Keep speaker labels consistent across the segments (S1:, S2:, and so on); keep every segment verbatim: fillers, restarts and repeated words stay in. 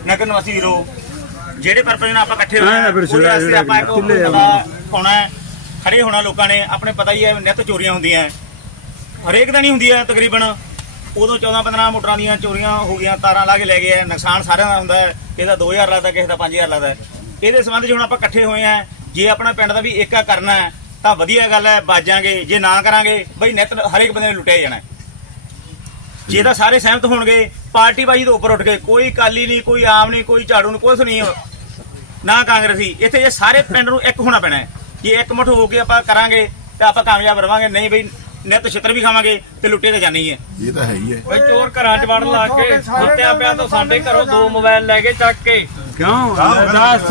S1: ਨਗਰ ਨਿਵਾਸੀ ਵੀਰੋ, ਜਿਹੜੇ ਪਰਪਸ ਨਾਲ ਆਪਾਂ ਇਕੱਠੇ ਹੋਏ ਆ ਆਪਾਂ ਇੱਕ ਪਤਾ ਪਾਉਣਾ ਖੜੇ ਹੋਣਾ ਲੋਕਾਂ ਨੇ। ਆਪਣੇ ਪਤਾ ਹੀ ਹੈ ਨਿੱਤ ਚੋਰੀਆਂ ਹੁੰਦੀਆਂ, ਹਰੇਕ ਦਿਨ ਹੀ ਹੁੰਦੀਆਂ ਤਕਰੀਬਨ। ਉਦੋਂ ਚੌਦਾਂ ਪੰਦਰਾਂ ਮੋਟਰਾਂ ਦੀਆਂ ਚੋਰੀਆਂ ਹੋ ਗਈਆਂ, ਤਾਰਾਂ ਲਾ ਕੇ ਲੈ ਗਏ। ਨੁਕਸਾਨ ਸਾਰਿਆਂ ਦਾ ਹੁੰਦਾ ਹੈ, ਕਿਸੇ ਦਾ ਦੋ ਹਜ਼ਾਰ ਲੱਗਦਾ, ਕਿਸੇ ਦਾ ਪੰਜ ਹਜ਼ਾਰ ਲੱਗਦਾ। ਇਹਦੇ ਸੰਬੰਧ 'ਚ ਹੁਣ ਆਪਾਂ ਇਕੱਠੇ ਹੋਏ ਆ, ਜੇ ਆਪਣਾ ਪਿੰਡ ਦਾ ਵੀ ਏਕਾ ਕਰਨਾ ਹੈ ਤਾਂ ਵਧੀਆ ਗੱਲ ਹੈ, ਬਾਜਾਂਗੇ। ਜੇ ਨਾ ਕਰਾਂਗੇ ਬਈ ਨਿੱਤ ਹਰੇਕ ਬੰਦੇ ਨੇ ਲੁੱਟਿਆ ਜਾਣਾ। ਜੇ ਤਾਂ ਸਾਰੇ ਸਹਿਮਤ ਹੋਣਗੇ, ਪਾਰਟੀ ਬਾਜੀ ਤੋਂ ਉੱਪਰ ਉੱਠ ਕੇ, ਕੋਈ ਅਕਾਲੀ ਨਹੀਂ, ਕੋਈ ਆਮ ਨਹੀਂ, ਕੋਈ ਝਾੜੂ ਨਹੀਂ, ਕੁਛ ਨਹੀਂ, ਨਾ ਕਾਂਗਰਸੀ। ਇੱਥੇ ਜੇ ਸਾਰੇ ਪਿੰਡ ਨੂੰ ਇੱਕ ਹੋਣਾ ਪੈਣਾ ਹੈ। ਜੇ ਇੱਕ ਮੁੱਠ ਹੋ ਕੇ ਆਪਾਂ ਕਰਾਂਗੇ ਤਾਂ ਆਪਾਂ ਕਾਮਯਾਬ ਰਵਾਂਗੇ। ਨਹੀਂ ਬਈ ਨਿੱਤ ਛਿੱਤਰ ਵੀ ਖਾਵਾਂਗੇ ਤੇ ਲੁੱਟੇ ਤਾਂ ਜਾਣੀ ਹੈ।
S2: ਇਹ ਤਾਂ ਹੈ ਹੀ ਹੈ
S3: ਬਈ ਚੋਰ ਘਰਾਂ 'ਚ ਵੜਨ ਲੱਗ ਕੇ ਸੁੱਤਿਆ ਪਿਆ ਤਾਂ ਸਾਡੇ ਘਰੋਂ ਦੋ ਮੋਬਾਈਲ ਲੈ ਕੇ ਚੱਕ ਕੇ
S4: ਕਿਉਂ
S3: ਦੱਸ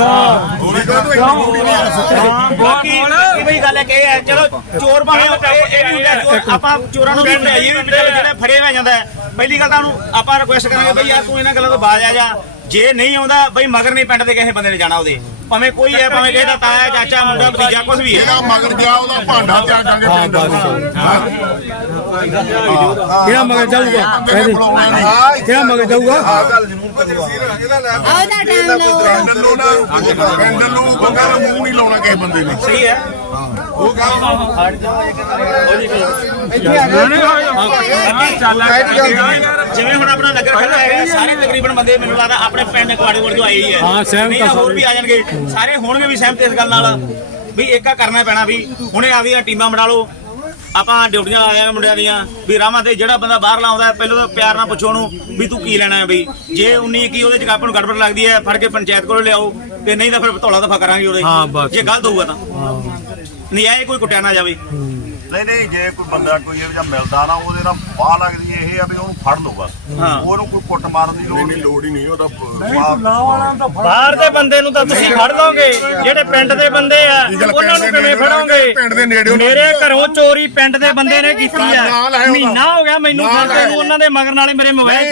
S1: ਬਾਕੀ ਇਹ ਬਈ ਗੱਲ ਇਹ ਹੈ, ਚਲੋ ਚੋਰ ਭਾਵੇਂ ਇਹ ਵੀ ਹੁੰਦਾ, ਆਪਾਂ ਚੋਰਾਂ ਨੂੰ ਵੀ ਇਹ ਵੀ ਜਿਹੜਾ ਫੜਿਆ ਜਾਂਦਾ ਹੈ। ਪਹਿਲੀ ਗੱਲ ਤਾਂ ਉਹਨੂੰ ਆਪਾਂ ਰਿਕੁਐਸਟ ਕਰਾਂਗੇ ਬਈ ਯਾਰ ਤੂੰ ਇਹਨਾਂ ਗੱਲਾਂ ਤੋਂ ਬਾਜ਼ ਆ ਜਾ। ਜੇ ਨਹੀਂ ਆਉਂਦਾ ਬਈ ਮਗਰ ਨਹੀਂ ਪਿੰਡ ਦੇ ਕਿਸੇ ਬੰਦੇ ਨੇ ਜਾਣਾ, ਉਹਦੇ ਭਾਵੇਂ ਕੋਈ ਹੈ, ਭਾਵੇਂ ਕਿਸੇ ਦਾ ਤਾਇਆ ਚਾਚਾ ਮੁੰਡਾ ਭਤੀਜਾ ਕੁਝ ਵੀ ਹੈ,
S2: ਜਿਹੜਾ ਮਗਰ ਗਿਆ ਉਹਦਾ ਭਾਂਡਾ ਤਿਆਗਾਂਗੇ ਪਿੰਡ ਦਾ।
S4: ਕਿਹੜਾ ਮਗਰ ਜਾਊਗਾ, ਕਿਹੜਾ ਮਗਰ ਜਾਊਗਾ।
S5: ਉਹਦਾ ਟਾਈਮ ਲਾਓ।
S2: ਪਿੰਡ ਨੂੰ ਨਾ ਪਿੰਡ ਨੂੰ ਬੰਦਾ ਮੂੰਹ ਨਹੀਂ ਲਾਉਣਾ ਕਿਸੇ ਬੰਦੇ ਨੇ।
S1: ਸਹੀ ਹੈ।
S2: ਉਹ ਗੱਲ
S1: ਜਿਵੇਂ ਹੁਣ ਆਪਣਾ ਨਗਰ ਖੜਾ ਹੈਗਾ, ਸਾਰੇ ਤਕਰੀਬਨ ਬੰਦੇ ਮੈਨੂੰ ਲੱਗਦਾ ਆਪਣੇ ਪਿੰਡ ਕੁਆੜੇ ਕੋਲ ਜੋ ਆਏ ਹੀ ਹੈ।
S4: ਹਾਂ, ਸਹਿਮਤ
S1: ਨਹੀਂ ਤਾਂ ਹੋਰ ਵੀ ਆ ਜਾਣਗੇ, ਸਾਰੇ ਹੋਣਗੇ ਵੀ ਸਹਿਮਤ ਇਸ ਗੱਲ ਨਾਲ ਵੀ ਏਕਾ ਕਰਨਾ ਪੈਣਾ। ਵੀ ਹੁਣੇ ਆਵੀਆਂ ਟੀਮਾਂ ਬਣਾ ਲਓ, ਆਪਾਂ ਡਿਊਟੀਆਂ ਲਾਇਆ ਮੁੰਡਿਆਂ ਦੀਆਂ ਵੀ ਰਾਵਾਂ ਤੇ। ਜਿਹੜਾ ਬੰਦਾ ਬਾਹਰ ਲਾਉਂਦਾ ਪਹਿਲਾਂ ਤਾਂ ਪਿਆਰ ਨਾਲ ਪੁੱਛੋ ਉਹਨੂੰ ਵੀ ਤੂੰ ਕੀ ਲੈਣਾ ਹੈ। ਬਈ ਜੇ ਉਨੀ ਕੀ ਉਹਦੇ ਚ ਆਪਾਂ ਨੂੰ ਗੜਬੜ ਲੱਗਦੀ ਹੈ, ਫੜ ਕੇ ਪੰਚਾਇਤ ਕੋਲ ਲਿਆਓ, ਤੇ ਨਹੀਂ ਤਾਂ ਫਿਰ ਧੌਲਾ ਦਫਾ ਕਰਾਂਗੇ ਉਹਦੇ। ਜੇ ਗਲਤ ਹੋਊਗਾ ਤਾਂ ਨਹੀਂ ਆਏ ਕੋਈ ਕੁੱਟਿਆ ਨਾ ਜਾਵੇ।
S6: ਨਹੀਂ ਨਹੀਂ ਜੇ ਕੋਈ ਬੰਦਾ ਕੋਈ ਇਹ ਜਿਹਾ ਮਿਲਦਾ ਨਾ, ਉਹਦੇ ਨਾਲ ਬਾਹ ਲੱਗਦੀ ਇਹ ਆ ਵੀ ਉਹਨੂੰ ਫੜ ਲਓ ਬਸ। ਉਹਨੂੰ ਕੋਈ ਕੁੱਟ ਮਾਰਨ ਦੀ ਲੋੜ
S2: ਨਹੀਂ ਲੋੜ ਹੀ ਨਹੀਂ। ਉਹਦਾ
S3: ਬਾਹਰ ਦੇ ਬੰਦੇ ਨੂੰ ਤਾਂ ਤੁਸੀਂ ਫੜ ਲਓਗੇ, ਜਿਹੜੇ ਪਿੰਡ ਦੇ ਬੰਦੇ ਆ ਉਹਨਾਂ ਨੂੰ ਕਿਵੇਂ ਫੜੋਗੇ।
S2: ਪਿੰਡ ਦੇ ਨੇੜੇ
S3: ਮੇਰੇ ਘਰੋਂ ਚੋਰੀ ਪਿੰਡ ਦੇ ਬੰਦੇ ਨੇ ਕੀਤੀ ਹੈ। ਮਹੀਨਾ ਹੋ ਗਿਆ ਮੈਨੂੰ ਫੜਦੇ ਨੂੰ, ਉਹਨਾਂ ਦੇ ਮਗਰ ਨਾਲੇ ਮੇਰੇ ਮੋਬਾਈਲ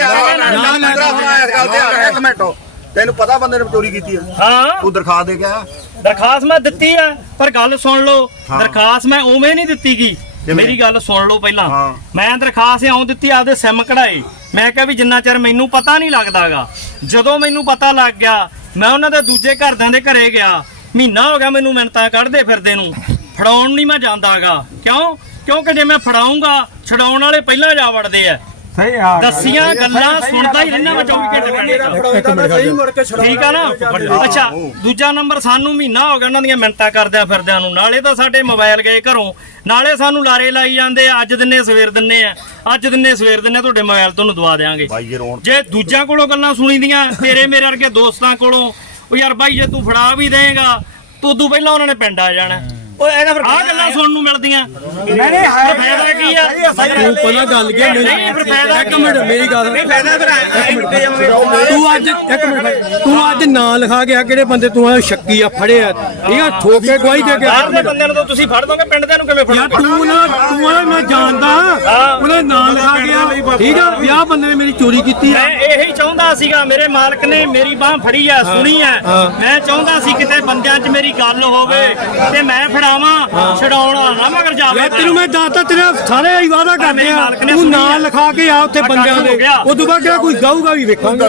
S6: ਇੱਕ ਮਿੰਟ, ਤੈਨੂੰ ਪਤਾ ਬੰਦੇ ਨੇ ਚੋਰੀ ਕੀਤੀ ਹੈ?
S3: ਹਾਂ,
S6: ਤੂੰ ਦਰਖਾਸਤ ਦੇ ਕੇ ਆਇਆ?
S3: ਦਰਖਾਸਤ ਮੈਂ ਦਿੱਤੀ ਆ, ਪਰ ਗੱਲ ਸੁਣ ਲਓ, ਦਰਖਾਸਤ ਮੈਂ ਉਵੇਂ ਨਹੀਂ ਦਿੱਤੀ ਗਈ। ਮੇਰੀ ਗੱਲ ਸੁਣ ਲਓ ਪਹਿਲਾਂ। ਮੈਂ ਦਰਖਾਸਤ ਇਉਂ ਦਿੱਤੀ, ਆਪਦੇ ਸਿਮ ਕਢਾਏ। ਮੈਂ ਕਿਹਾ ਵੀ ਜਿੰਨਾ ਚਿਰ ਮੈਨੂੰ ਪਤਾ ਨਹੀਂ ਲੱਗਦਾਗਾ, ਜਦੋਂ ਮੈਨੂੰ ਪਤਾ ਲੱਗ ਗਿਆ ਮੈਂ ਉਹਨਾਂ ਦੇ ਦੂਜੇ ਘਰਦਿਆਂ ਦੇ ਘਰੇ ਗਿਆ। ਮਹੀਨਾ ਹੋ ਗਿਆ ਮੈਨੂੰ ਮਿੰਨਤਾਂ ਕੱਢਦੇ ਫਿਰਦੇ ਨੂੰ, ਫੜਾਉਣ ਨਹੀਂ ਮੈਂ ਜਾਂਦਾਗਾ। ਕਿਉਂ? ਕਿਉਂਕਿ ਜੇ ਮੈਂ ਫੜਾਉਂਗਾ, ਛਡਾਉਣ ਵਾਲੇ ਪਹਿਲਾਂ ਜਾ ਵੜਦੇ ਆ। ਦੱਸੀਆਂ ਗੱਲਾਂ ਸੁਣਦਾ ਹੀ ਰਹਿਣਾ ਮੈਂ ਚੌਵੀ ਘੰਟੇ ਪਿੰਡ। ਠੀਕ ਆ ਨਾ? ਅੱਛਾ, ਦੂਜਾ ਨੰਬਰ, ਸਾਨੂੰ ਮਹੀਨਾ ਹੋ ਗਿਆ ਉਹਨਾਂ ਦੀਆਂ ਮਿੰਟਾਂ ਕਰਦਿਆਂ ਫਿਰਦਿਆਂ ਨੂੰ। ਨਾਲੇ ਤਾਂ ਸਾਡੇ ਮੋਬਾਈਲ ਗਏ ਘਰੋਂ, ਨਾਲੇ ਸਾਨੂੰ ਲਾਰੇ ਲਾਈ ਜਾਂਦੇ ਆ, ਅੱਜ ਦਿਨੇ ਸਵੇਰ ਦਿੰਨੇ ਆ, ਅੱਜ ਦਿਨੇ ਸਵੇਰ ਦਿੰਨੇ, ਤੁਹਾਡੇ ਮੋਬਾਈਲ ਤੁਹਾਨੂੰ ਦਵਾ ਦੇਾਂਗੇ। ਜੇ ਦੂਜਿਆਂ ਕੋਲੋਂ ਗੱਲਾਂ ਸੁਣੀਦੀਆਂ, ਤੇਰੇ ਮੇਰੇ ਵਰਗੇ ਦੋਸਤਾਂ ਕੋਲੋਂ, ਉਹ ਯਾਰ ਬਾਈ ਜੇ ਤੂੰ ਫੜਾ ਵੀ ਦੇਂਗਾ ਤੂੰ ਉਦੋਂ ਪਹਿਲਾਂ ਉਹਨਾਂ ਨੇ ਪਿੰਡ ਆ ਜਾਣਾ। ਉਹ ਇਹਦਾ ਫਿਰ ਆਹ ਗੱਲਾਂ ਸੁਣਨ ਨੂੰ ਮਿਲਦੀਆਂ। ਨਹੀਂ ਨਹੀਂ ਫਾਇਦਾ ਕੀ ਆ?
S4: ਤੂੰ ਪਹਿਲਾਂ ਗੱਲ ਕੀ
S3: ਨਹੀਂ ਫਿਰ ਫਾਇਦਾ
S4: ਇੱਕ ਮਿੰਟ ਮੇਰੀ ਗੱਲ।
S1: ਨਹੀਂ ਫਾਇਦਾ ਫਿਰ
S4: ਤੂੰ ਅੱਜ ਇੱਕ ਮਿੰਟ, ਤੂੰ ਅੱਜ ਨਾਂ ਲਿਖਾ ਗਿਆ ਕਿਹੜੇ ਬੰਦੇ ਤੂੰ ਆ ਸ਼ੱਕੀ ਆ ਫੜਿਆ, ਠੀਕ ਆ, ਠੋਕ ਕੇ ਗਵਾਹੀ ਦੇ ਕੇ।
S3: ਬਾਹਰ ਦੇ ਬੰਦਿਆਂ ਨੂੰ ਤਾਂ ਤੁਸੀਂ ਫੜ ਦੋਗੇ, ਪਿੰਡ ਦੇ ਨੂੰ ਕਿਵੇਂ
S4: ਯਾਰ
S3: ਫੜੋਗੇ?
S4: ਤੂੰ ਨਾ ਤੂੰ ਆ ਮੈਂ ਜਾਣਦਾ, ਉਹਨੇ ਨਾਂ ਲਿਖਾ ਗਿਆ, ਠੀਕ ਆ, ਵੀ ਆਹ ਬੰਦੇ ਨੇ ਮੇਰੀ ਚੋਰੀ ਕੀਤੀ ਆ।
S3: ਮੈਂ ਇਹੀ ਚਾਹੁੰਦਾ ਸੀਗਾ, ਮੇਰੇ ਮਾਲਕ ਨੇ ਮੇਰੀ ਬਾਹ ਫੜੀ ਆ, ਸੁਣੀ ਆ। ਮੈਂ ਚਾਹੁੰਦਾ ਸੀ ਕਿਤੇ ਬੰਦਿਆਂ 'ਚ ਮੇਰੀ ਗੱਲ ਹੋਵੇ ਤੇ ਮੈਂ ਫੜਾਵਾਂ, ਛਡਾਉਣਾ ਨਾ ਮਗਰ ਜਾਵੇ।
S4: ਯਾਰ ਤੈਨੂੰ ਮੈਂ ਦੱਸਤਾ, ਤੇਰੇ ਸਾਰੇ ਹੀ ਵਾਅਦਾ ਕਰਦੇ ਆ, ਤੂੰ ਨਾਂ ਲਿਖਾ ਕੇ ਆ ਉੱਥੇ ਬੰਦਿਆਂ ਦੇ, ਉਦੋਂ ਬਾਅਦ ਕਿਹੜਾ ਕੋਈ ਗਾਊਗਾ ਵੀ ਵੇਖਾਂਗਾ।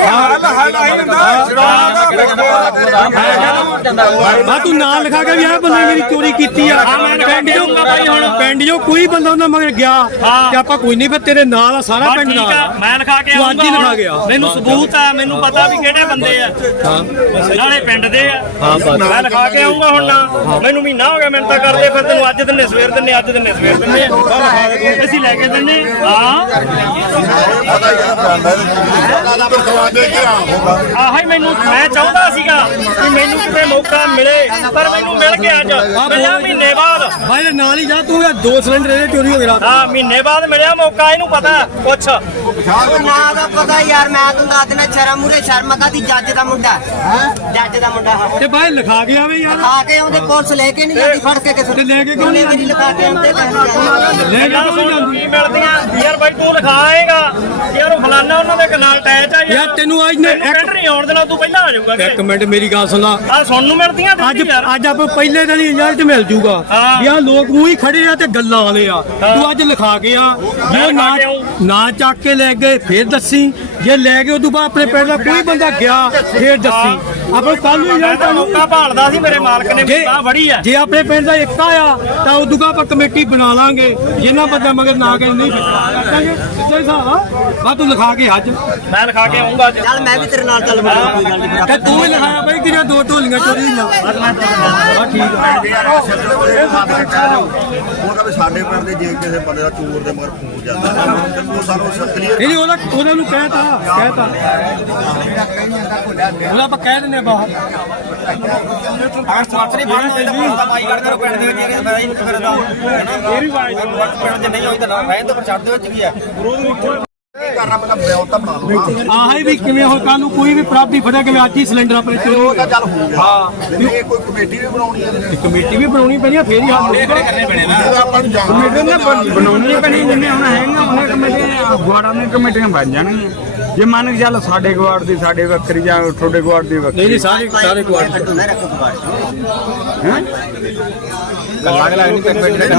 S4: ਆ ਤੂੰ ਨਾਂ ਲਿਖਾ ਕੇ ਵੀ ਆਹ ਬੰਦੇ ਮੇਰੀ ਚੋਰੀ ਕੀਤੀ ਆ। ਪਿੰਡ ਜੋ ਹੁਣ ਪਿੰਡ ਜੋ ਕੋਈ ਬੰਦਾ ਉਹਨਾਂ ਮਗਰ ਗਿਆ ਤੇ ਆਪਾਂ ਕੋਈ ਨਹੀਂ, ਫਿਰ ਤੇਰੇ ਨਾਲ ਆ ਸਾਰਾ ਪਿੰਡ ਨਾਲ।
S3: ਮੈਂ ਲਿਖਾ ਕੇ
S4: ਤੂੰ ਅੱਜ ਹੀ ਲਿਖਾ ਗਿਆ।
S3: ਮੈਨੂੰ ਸਬੂਤ ਆ, ਮੈਨੂੰ ਪਤਾ ਵੀ ਕਿਹੜੇ ਬੰਦੇ ਆ, ਨਾਲੇ ਪਿੰਡ ਦੇ ਆ। ਮੈਂ ਲਿਖਾ ਕੇ ਆਉਂਗਾ ਹੁਣ ਨਾ। ਮੈਨੂੰ ਮਹੀਨਾ ਹੋ ਗਿਆ ਮੈਨੂੰ ਤਾਂ ਕਰਦੇ ਫਿਰ ਤੈਨੂੰ ਅੱਜ ਦਿਨੇ ਸਵੇਰ ਦਿਨੇ, ਅੱਜ ਦਿਨੇ ਸਵੇਰ ਦਿਨੇ ਅਸੀਂ ਲੈ ਕੇ ਦਿੰਨੇ। ਹਾਂ ਆਹ ਹੀ ਮੈਨੂੰ ਮੈਂ ਚਾਹੁੰਦਾ ਸੀਗਾ ਕਿ ਮੈਨੂੰ ਕਿਤੇ ਮੌਕਾ ਮਿਲੇ, ਪਰ ਮੈਨੂੰ ਮਿਲ ਗਿਆ ਅੱਜ ਪੰਜਾਹ ਮਹੀਨੇ ਬਾਅਦ।
S4: ਭਾਈ ਨਾਲ ਹੀ ਜਾ ਤੂੰ, ਯਾਰ ਦੋ ਸਿਲੰਡਰ ਇਹਦੇ ਚੋਰੀ ਹੋ ਗਏ ਰਾਤ।
S3: ਹਾਂ ਮਹੀਨੇ ਬਾਅਦ ਮਿਲਿਆ ਮੌਕਾ, ਇਹਨੂੰ ਪਤਾ ਕੁਛ
S5: ਨਾ ਦਾ ਪਤਾ ਯਾਰ, ਮੈਂ ਤੁਹਾਨੂੰ ਦੱਸ ਦੇਣਾ, ਸ਼ਰਮ ਮੂਰੇ ਸ਼ਰਮ ਕਾਦੀ, ਜੱਜ ਦਾ ਮੁੰਡਾ, ਜੱਜ ਦਾ ਮੁੰਡਾ।
S4: ਤੇ ਭਾਈ ਲਿਖਾ ਕੇ ਆਵੇ ਯਾਰ,
S5: ਆ ਕੇ ਉਹਦੇ ਪੁਲਿਸ ਲੈ ਕੇ ਨਹੀਂ ਜਾਂਦੀ, ਫੜ ਕੇ ਕਿਸੇ
S4: ਤੇ ਲੈ ਕੇ ਕਿਉਂ ਨਹੀਂ
S5: ਮੇਰੀ ਲਿਖਾ ਕੇ ਆਉਂਦੇ
S4: ਲੈ ਕੇ ਕਿਉਂ ਨਹੀਂ ਜਾਂਦੀ?
S3: ਮਿਲਦੀਆਂ ਯਾਰ ਬਾਈ, ਤੂੰ ਲਿਖਾਏਗਾ ਯਾਰ ਉਹ ਫਲਾਨਾ ਉਹਨਾਂ ਦੇ ਨਾਲ ਅਟੈਚ ਆ
S4: ਯਾਰ ਤੈਨੂੰ ਅੱਜ ਨੇ
S3: ਇੱਕ ਨਹੀਂ ਆਉਣ ਦੇਣਾ, ਤੂੰ ਪਹਿਲਾਂ ਆ ਜਾਊਗਾ।
S4: ਇੱਕ ਮਿੰਟ ਮੇਰੀ ਗੱਲ ਸੁਣ ਲਾ,
S3: ਆ ਸੁਣਨ ਨੂੰ ਮਿਲਦੀਆਂ
S4: ਅੱਜ ਅੱਜ ਆਪਾਂ ਪਹਿਲੇ ਦਿਨ ਹੀ ਰਿਜ਼ਲਟ ਮਿਲ ਜੂਗਾ ਵੀ ਆਹ ਲੋਕ ਮੂੰਹ ਹੀ ਖੜੇ ਆ ਤੇ ਗੱਲਾਂ ਵਾਲੇ ਆ। ਤੂੰ ਅੱਜ ਲਿਖਾ ਕੇ ਆ, ਜੇ ਨਾ ਨਾ ਚੱਕ ਕੇ ਲੈ ਲੈ ਗਏ ਫੇਰ ਦੱਸੀ, ਜੇ ਲੈ ਗਏ ਉਦੋਂ ਬਾਅਦ ਆਪਣੇ ਪਿੰਡ ਦਾ ਕੋਈ ਬੰਦਾ ਗਿਆ ਫੇਰ ਦੱਸੀ। ਆਪਾਂ ਕੱਲ ਨੂੰ ਯਾਰ ਤੁਹਾਨੂੰ
S3: ਮੌਕਾ ਭਾਲਦਾ ਸੀ ਮੇਰੇ ਮਾਲਕ ਨੇ
S4: ਜੇ
S3: ਤਾਂ ਫੜੀ ਆ।
S4: ਜੇ ਆਪਣੇ ਪਿੰਡ ਦਾ ਇੱਕ ਆ ਤਾਂ ਉਦੋਂ ਬਾਅਦ ਆਪਾਂ ਕਮੇਟੀ ਬਣਾ ਲਾਂਗੇ, ਜਿੰਨਾ ਬੰਦਾ ਮਗਰ ਨਾ ਗਏ ਨਹੀਂ ਕਰਾਂਗੇ। ਇੱਦਾਂ ਹੀ ਹਿਸਾਬ ਆ। ਬਾ ਤੂੰ ਲਿਖਾ ਕੇ ਅੱਜ
S3: ਮੈਂ ਲਿਖਾ ਕੇ ਆਉਂਗਾ ਅੱਜ।
S5: ਚੱਲ ਮੈਂ ਵੀ ਤੇਰੇ ਨਾਲ ਚੱਲ ਬਣਾ ਕੋਈ ਗੱਲ ਨਹੀਂ।
S4: ਤੇ ਤੂੰ ਹੀ ਲਿਖਾਇਆ ਬਈ ਕਿਹੜੀਆਂ ਦੋ ਢੋਲੀਆਂ ਚੋਰੀ ਨਾ। ਹਾਂ ਠੀਕ ਆ।
S6: ਉਹ ਕਹਿੰਦੇ ਸਾਡੇ ਪਿੰਡ ਦੇ ਜੇ ਕਿਸੇ ਬੰਦੇ ਦਾ ਚੋਰ ਦੇ ਮਗਰ ਫੂਰ ਜਾਂਦਾ ਤੇ ਉਹ ਸਾਨੂੰ ਕਲੀਅਰ
S4: ਨਹੀਂ ਉਹਦਾ ਉਹਨਾਂ ਨੂੰ ਕਹਿਤਾ ਕਹਿਤਾ ਉਹਦਾ ਆਪਾਂ ਕਹਿ ਦਿੰਦੇ ਆ ਬਾਹਰ।
S1: ਆਹ ਸਾਥਰੀ ਬਾਹਰ ਤੇ ਭਾਈ ਗੜ ਕਰੋ ਪਿੰਡ ਦੇ ਵਿੱਚ ਇਹ ਫਾਇਦਾ ਹੀ ਨਹੀਂ ਕਰਦਾ ਇਹ ਵੀ ਪਿੰਡ ਦੇ ਨਹੀਂ ਹੋਈ ਤਾਂ ਨਾ ਹੈ ਤਾਂ ਪ੍ਰਚਾਰ ਦੇ ਵਿੱਚ ਵੀ ਹੈ
S6: ਕਰਨਾ ਪੈਂਦਾ ਬਿਆਨ ਤਾਂ ਬਣਾ ਲਓ।
S4: ਆਹੀ ਵੀ ਕਿਵੇਂ ਹੋ ਕੱਲ ਨੂੰ ਕੋਈ ਵੀ ਪ੍ਰਾਪਤੀ ਫੜਿਆ ਕਿ ਅੱਜ ਹੀ ਸਿਲੰਡਰ ਆਪਣੇ ਚੋਰੀ
S6: ਉਹ
S4: ਹੋ
S6: ਤਾਂ
S4: ਗਿਆ।
S6: ਚੱਲ ਹੋ ਗਿਆ ਹਾਂ ਇਹ ਕੋਈ ਕਮੇਟੀ ਵੀ ਬਣਾਉਣੀ ਹੈ
S4: ਕਮੇਟੀ ਵੀ ਬਣਾਉਣੀ ਪੈਣੀ ਆ, ਫੇਰ ਹੀ ਹੱਲ ਹੋਊਗਾ।
S1: ਕਰਨੇ ਪੈਣੇ ਨਾ
S2: ਆਪਾਂ ਨੂੰ ਜਾਣ
S7: ਬਣਾਉਣੀ ਪੈਣੀ ਜਿੰਨੇ ਹੁਣ ਹੈਗੀਆਂ ਉਹਨੇ ਕਮੇਟੀਆਂ ਗੁਆੜਾਂ ਦੀਆਂ ਕਮੇਟੀਆਂ ਬਣ ਜਾਣਗੀਆਂ। ਜੇ ਮੰਨ ਕੇ ਚੱਲ ਸਾਡੇ ਗੁਆੜ ਦੀ ਸਾਡੇ ਵੱਖਰੀ ਜਾਂ ਤੁਹਾਡੇ ਗੁਆੜ ਦੀ ਵੱਖਰੀ।
S4: ਨਹੀਂ ਨਹੀਂ ਸਾਰੇ ਸਾਰੇ ਕੁਆਰ
S7: ਅਲੱਗ ਅਲੱਗ ਨਹੀਂ ਕਮੇਟੀ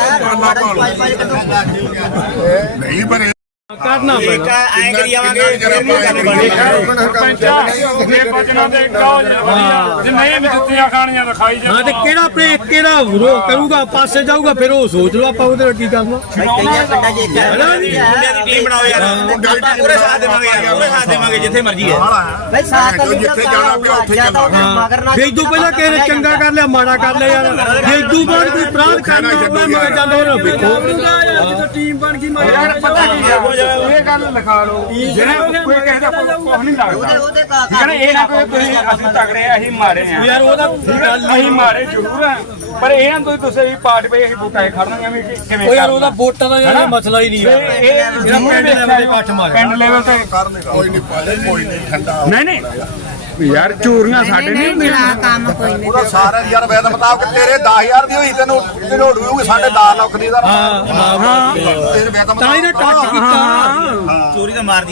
S2: ਨਹੀਂ ਬਣੇ
S4: ਕਰਨਾ
S1: ਇੱਕ
S4: ਪੈਣਾ।
S1: ਐਂ ਕਰੀ ਜਾਵਾਂਗੇ ਫਿਰ ਵੀ ਗੱਲ ਬਣੀ
S7: ਜੇ ਬਚਣਾ ਤੇ ਇੱਕੋ ਜੇ ਨਹੀਂ ਵੀ ਜੁੱਤੀਆਂ ਖਾਣੀਆਂ ਤਾਂ ਖਾਈ
S4: ਹਾਂ ਤੇ ਕਿਹੜਾ ਆਪਣੇ ਕਿਹੜਾ ਵਿਰੋਧ ਕਰੂਗਾ ਪਾਸੇ ਜਾਊਗਾ ਫਿਰ ਉਹ ਸੋਚ ਲਓ ਆਪਾਂ ਉਹਦੇ ਨਾਲ ਕੀ ਕਰਨਾ।
S5: ਕਈਆਂ ਪਿੰਡਾਂ 'ਚ ਇੱਕ
S1: ਮੁੰਡਿਆਂ ਦੀ ਟੀਮ ਬਣਾਓ ਯਾਰ ਆਪਾਂ ਪੂਰੇ ਸਾਥ ਦੇਵਾਂਗੇ ਯਾਰ ਪੂਰੇ ਸਾਥ ਦੇਵਾਂਗੇ ਜਿੱਥੇ ਮਰਜ਼ੀ ਹੈ
S5: ਬਈ ਸਾਥ ਤਾਂ
S2: ਜਿੱਥੇ ਜਾਣਾ ਪਿਆ ਉੱਥੇ
S5: ਜਾਣਾ ਮਗਰ ਨਾ
S4: ਜੇ ਇਦੋਂ ਪਹਿਲਾਂ ਕਿਸੇ ਨੇ ਚੰਗਾ ਕਰ ਲਿਆ ਮਾੜਾ ਕਰ ਲਿਆ ਯਾਰ, ਜੇ ਇਦੋਂ ਬਾਅਦ ਕੋਈ ਅਪਰਾਧ ਕਰਨਾ ਹੋਵੇ ਮਗਰ ਜਾਂਦਾ ਉਹਨਾਂ ਵੇਖੋ।
S7: ਟੀਮ ਬਣ ਗਈ ਯਾਰ ਪਤਾ ਕੀ ਇਹ ਗੱਲ ਲਿਖਾ ਲਓ ਜਿਹੜਾ ਕੋਈ ਕਿਸੇ ਦਾ ਕੁਝ ਨਹੀਂ ਲੱਗਦਾ
S5: ਉਹਦੇ ਘਰ
S7: ਠੀਕ ਹੈ ਨਾ। ਇਹ ਨਾ ਕੋਈ ਤੁਸੀਂ ਅਸੀਂ ਤਗੜੇ ਆ ਅਸੀਂ ਮਾਰੇ ਆ
S4: ਯਾਰ ਉਹਦਾ ਗੱਲ
S7: ਅਸੀਂ ਮਾਰੇ ਜ਼ਰੂਰ ਆ ਪਰ ਇਹ ਨਾ ਤੁਸੀਂ ਤੁਸੀਂ ਪਾਰਟ ਪੇ ਅਸੀਂ ਬੂਟਾ ਖੜਨਾਂਗੇ ਵੀ ਕਿਵੇਂ
S4: ਉਹ ਯਾਰ ਉਹਦਾ ਵੋਟਾਂ ਦਾ ਯਾਰ ਮਸਲਾ ਹੀ ਨਹੀਂ
S7: ਇਹ
S4: ਯਾਰ।
S7: ਇਹ
S4: ਜਿਹੜਾ ਪਿੰਡ ਲੈਵਲ ਦੇ ਇਕੱਠ ਮਾਰਿਆ।
S7: ਪਿੰਡ ਲੈਵਲ ਤੇ
S2: ਕੋਈ ਨਹੀਂ ਪਾਲੇ ਕੋਈ ਨਹੀਂ ਠੰਡਾ
S7: ਨਹੀਂ ਨਹੀਂ ਯਾਰ ਚੋਰੀਆਂ ਸਾਡੇ ਨਹੀਂ ਹੁੰਦੀਆਂ।
S5: ਕੰਮ ਕੋਈ ਨਹੀਂ
S6: ਉਹਦਾ ਸਾਰਿਆਂ ਦੀ ਯਾਰ ਵੈਦ ਮੁਤਾਬਕ ਤੇਰੇ ਦਸ ਹਜ਼ਾਰ ਦੀ ਹੋਈ ਤੈਨੂੰ ਤੈਨੂੰ ਹੋਊਗੀ ਸਾਡੇ ਦਸ ਲੱਖ ਦੀ ਦਾ
S4: ਹਾਂ ਹਾਂ
S6: ਤੇਰੇ ਵੈਦ
S4: ਤਾਂ ਇਹਨੇ ਟੱਚ ਕੀਤਾ।
S1: ਚੋਰੀ ਤਾਂ ਮਾਰਦੀ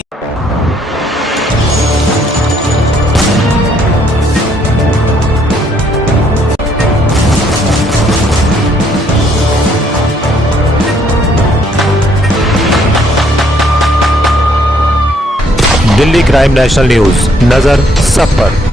S8: दिल्ली क्राइम नेशनल न्यूज, नजर सब पर।